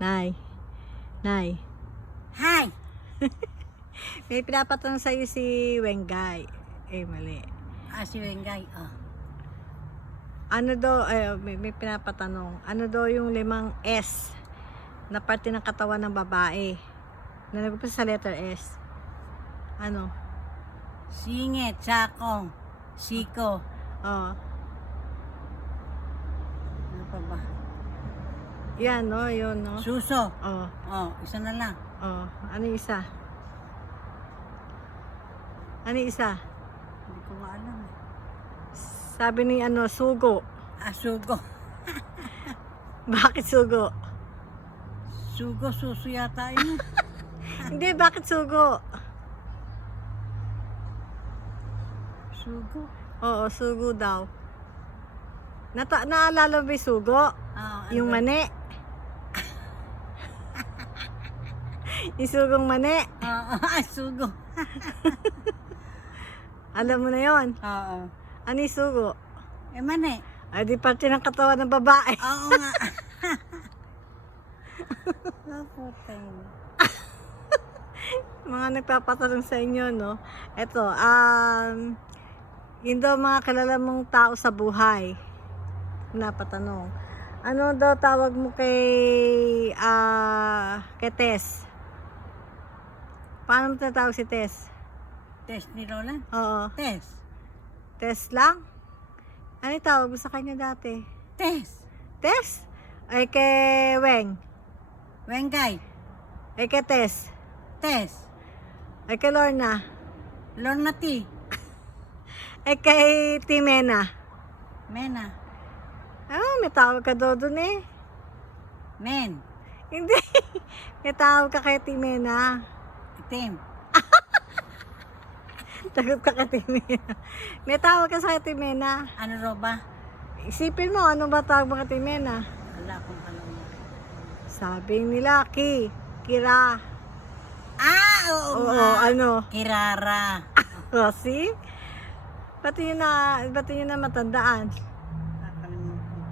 Nay. Nay. Hi! May pinapatanong sa'yo si Wengay. Eh, mali. Si Wengay. Ano daw, may pinapatanong. Ano daw yung 5 S na parte ng katawan ng babae? Na nagpapasa sa letter S. Ano? Singit, sakong, siko. Oh. Ano pa ba? Yan, no? Yun, no? Suso. Oh. Isa na lang. Oh. Ano yung isa? Ano yung isa? Hindi ko alam. Sabi ni sugo. Sugo. Bakit sugo? Sugo, suso yata yun. Hindi, bakit sugo? Sugo. Oo, sugo daw. Naalala mo yung sugo? Yung mani? Yung sugong mani? Sugo. Alam mo na yon. Oo. Ano yung sugo? Mani. Ay, di parte ng katawan ng babae. Oo nga. Naputay. Mga nagpapatanong sa inyo, no? Ito, yun daw mga kilala mong tao sa buhay. Napatanong. Ano daw tawag mo kay Tess? Paano mo tinatawag si Tess? Test ni Lola? Oo. Test. Tess lang? Ano yung tawag mo sa kanya dati? Test. Tess? Ay kay Weng? Wengay. Ay kay Tess? Test. Ay kay Lorna? Lorna T. Ay kay Timena? Mena. May tawag ka daw dun eh. Men. Hindi. May tawag ka kay Timena. Itim. Tagot ka kay Timena. May tawag ka sa kay Timena. Ano raw ba? Isipin mo, ano ba tawag mo kay Timena? Wala akong alam mo. Sabi nila, Kira. Oo Oo, nga. ano? Kirara. Oh, see? Ba't yun na matandaan? Nakalimutan.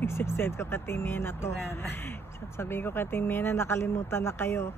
Nagsisend ko kay Timena to. Kirara. Sabi ko kay Timena, nakalimutan na kayo.